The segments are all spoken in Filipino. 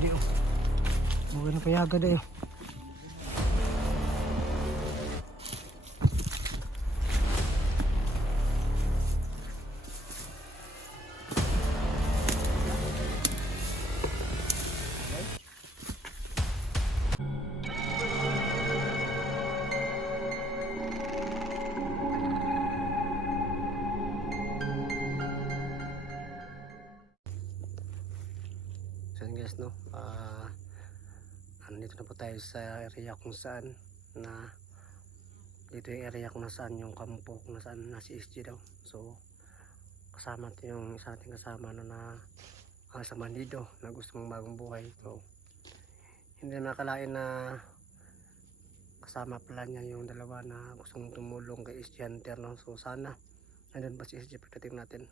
gede oh. Bukan na payaga dayo. Guys, no, andito na po tayo sa area kung saan na dito yung area kung nasaan yung kampo, kung nasaan na si SG daw. So kasama natin yung isa nating kasama na sa bandido na gusto mong bagong buhay. So hindi na nakalain na kasama pala niya yung dalawa na gustong tumulong kay SG Hunter, no? So sana nandun pa si SG pagdating natin.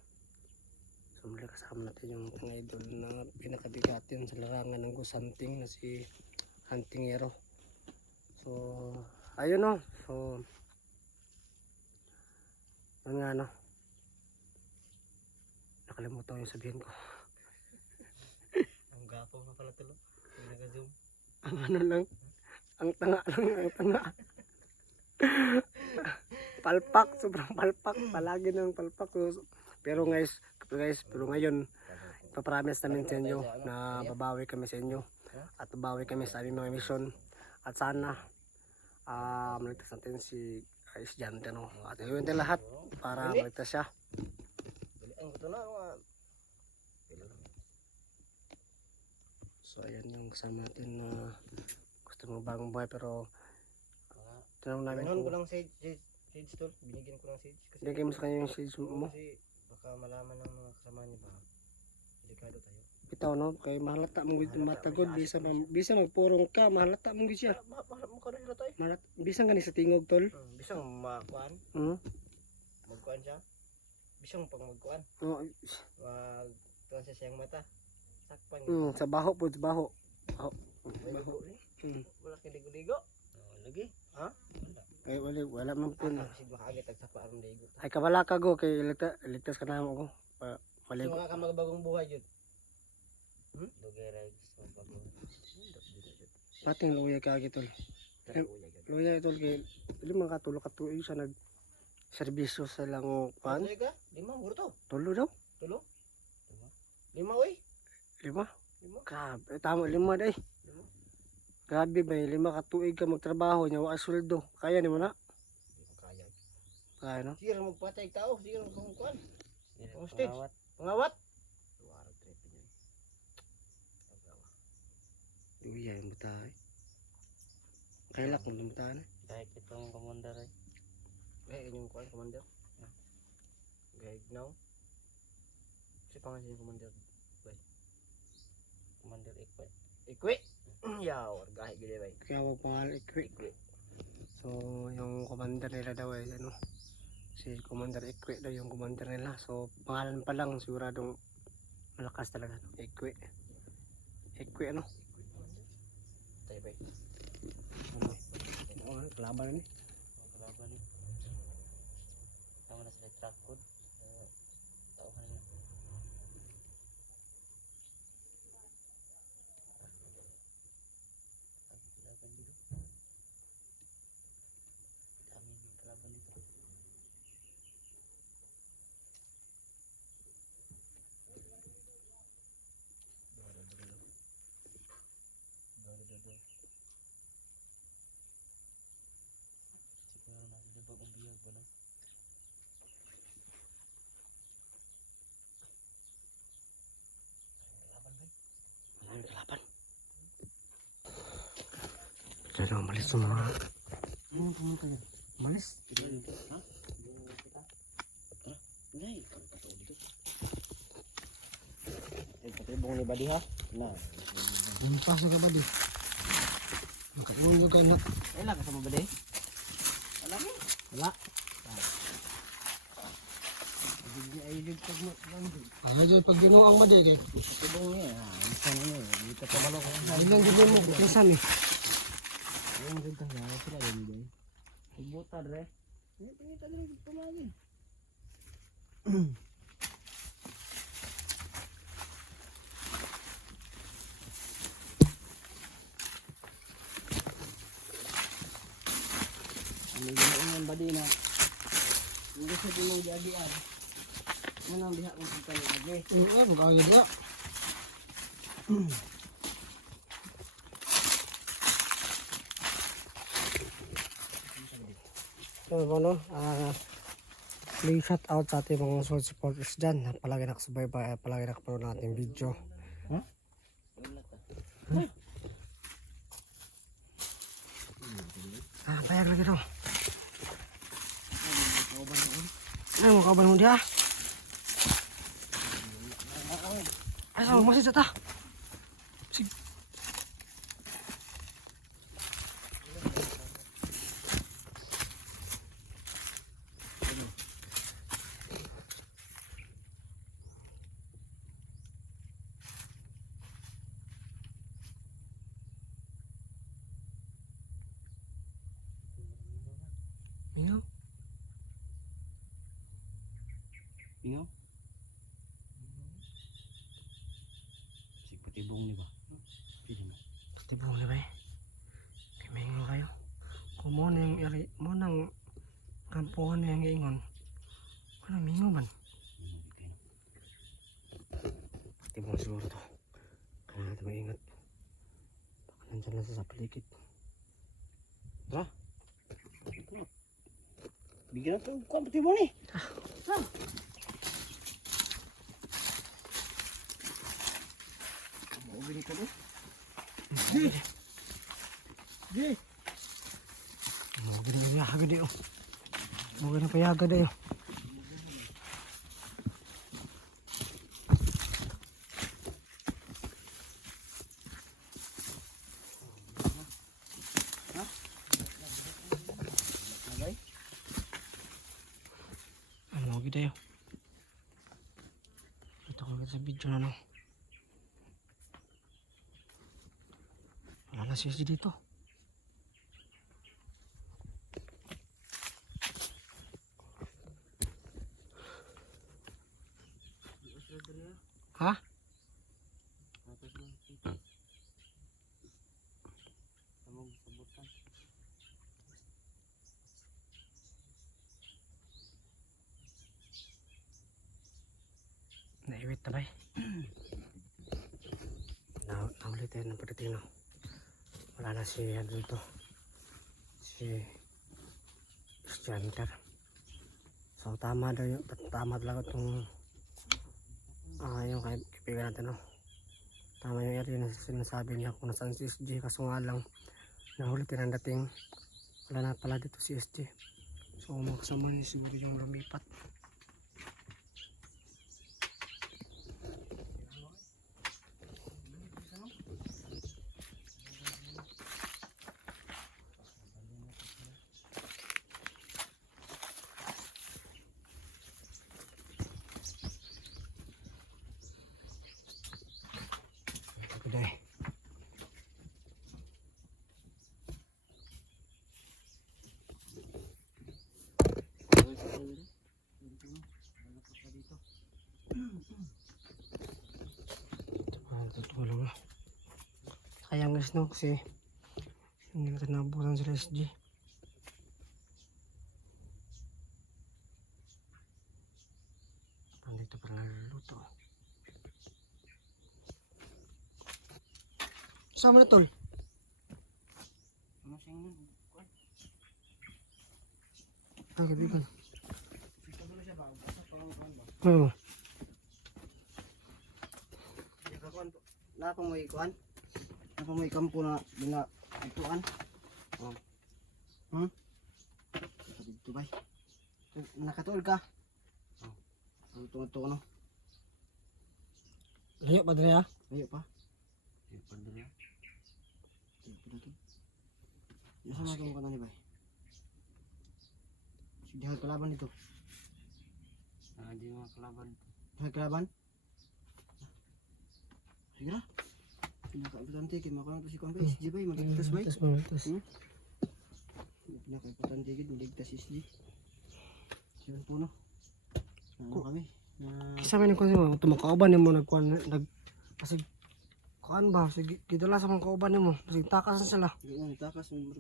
So muli kasama natin yung mga idol na pinakabigat yun sa larangan ng ghost hunting na si Hunting Hero. So ayun, no. So yun nga, no. Nakalimutan yung sabihin ko. Ang gapo na pala tulo. Hindi nag-zoom. Ang ano lang, ang tanga lang, ang tanga. Palpak, sobrang palpak, palagi ng palpak. So, pero ngayon papromise namin sa inyo na babawi kami sa inyo at babawi kami sa aming mga mission at sana maligtas natin si Estudyante, no? At yun din lahat para maligtas siya. So ayan yung kasama natin na gusto mo bagong buhay pero tinanong namin ko lang sage tol, binigyan ko ng sage kasi bigay mo sa kanya yung sage mo. Kasi baka malaman ng mga kasama niya ba delikado tayo. Bitaw, no, kay mahalata mo gid matagod bisa magpurong ka, mahalata mo gid siya. Mukha na tayo. Bisang gani sa tingog, tol. Bisang makuan. Magkuan siya. Bisang pang magkuan. Oh, Magkuan siya siyang mata. Sakpan. sa baho po, sa baho. Baho. Wala kay ligo-ligo. Lagi. Ha? Ay wala man po na. Kasi baka agad tagsapa aron ligo. Ay kabala ka go kay ligtas ka na mo ko. Maligo. So ka magbagong buhay jud. Dugay gusto bagong. Pating luya ka gitol. Luya itol kay dili man katulog ka tuig sa nag serbisyo sa lang pan. Lima burto. Tulo daw. Tulo? Lima oy. 5. Grabe, tama 5 day. Grabe ba, 5 ka tuig ka magtrabaho nya wa sweldo. Kaya ni mo na? Kaya. Kaya, no? Sige magpatay tao, sige magkuan. Stage. Pangawat. Wala trip niyan. Luya yung butay. Kailak mo yung butay na. Kahit itong commander ay. Yung kuan commander. Guide now. Si pangalan yung commander. Commander Ikwe. Yaw, gahi gid bay. Kaya wag pangalan Ikwe. So yung commander nila daw ay ano, si Commander Ikwe daw yung commander nila. So pangalan pa lang siguradong malakas talaga, Ikwe. Ikwe, ano? Tayo bay. Oh, kalaban ni. Kalaban ni. Tama na sa track code. Tao kanina. Kalaban. Jadi malis semua. Ano pumunta yan? Malis? Ha? Ngay. Patibong ni Badi ha? Na. Umpas ka ba di? Makaiwan ka nga. Wala ka sa mo Badi? Wala mo? Wala. Ay ligtag mo lang. Ay, pag ginoong maday kay. Patibong niya. Isa niya. Dito sa balok. Ay lang gid mo kisan eh. Yung ganda nga sila yun day. Igbuta dre. Ni pangita dre pamagi. badi na. Hindi sa di mong giagian. Ano ang diha kung kita ni agi? Oo, magkakagid na. So, ano, please shout out sa ating mga supporters dyan. Palagi nakasubaybay, palagi nakapanood ng ating video. Ha? Bayar lagi daw. Ay, mga kauban mo diya. Ay, sama masih sa ta. Sige. Mingaw. Ingaw? Si patibong ni ba? Pili mo. Tibong na ba eh? Kaya mingaw kayo. Kung mo na yung iri, mo nang kampuhan na yung ingon. Ano, mingaw man. Tibong siguro to. Kaya natin maingat. Baka nandyan lang sa paligid. Tara. Bigyan natin kung patibong ni. Maubi ka doon. Di. Mau gini payaga deh oh. Mau gini payaga deh oh. Agay. Mau gini deh. Ito ko sa video na no. Wala na siya dito. Ha? Naiwit na ba eh? Naulit tayo ng pagdating no. Wala na si dito. Si Hunter. So tama daw yun. Tama talaga itong yung kaibigan natin no. Tama yung area na sinasabi niya kung nasaan si SG. Kaso nga lang nahuli ang dating wala na pala dito si SG. So mga kasama niya siguro yung lumipat. Kuday. Tutulong na. Kaya guys no kasi hindi natin nabutan sila SG. Nandito pa naluluto. Sama na tol. Ano siyang nun? Ay kaibigan. Ito doon siya ba? Basta pangalan ba? Oo. Na pa may ikuan? Na pa may kampo na bina ikuan? Oh. Dito ba? Nakatuol ka? Oh. Ang tungo no? Layo pa dre ha? Layo pa? Layo pa dre. Layo pa dito. Nasa mga kong kanta ni bay? Sige, kalaban dito. Di mga kalaban. May kalaban? Sige na. Pinaka-importante kay makaroon to si Kuan SG bay, magligtas bay. Magligtas. Pinaka-importante gid magligtas SG. Sige po no. Ano kami? Na Kisa man ko mo tumakauban mo nagkuan nag kasi kuan ba sige gidala sa mga kauban nimo sige takas na sila Yan, takas mo.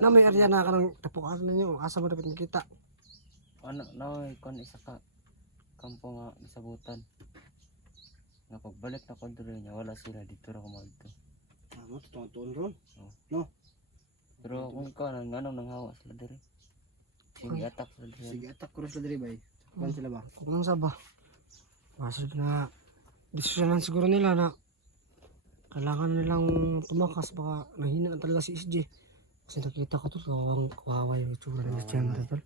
na may area na kanang tapukan ninyo asa mo dapat makita Ano, no, kon isa ka kampo nga gisabutan. Nga pagbalik na ko diri niya wala sila dito ra ko magto. Ano, tuon ron. Pero kung ko anong nanghawa sila diri. Sige atak sila diri. Sige, atak cross na diri bay. Kuan sila ba? kung sa ba masig na desisyonan siguro nila na kailangan nilang tumakas baka nahina na talaga si SJ kasi nakita ko to kawang kawawa yung itsura ng SJ tol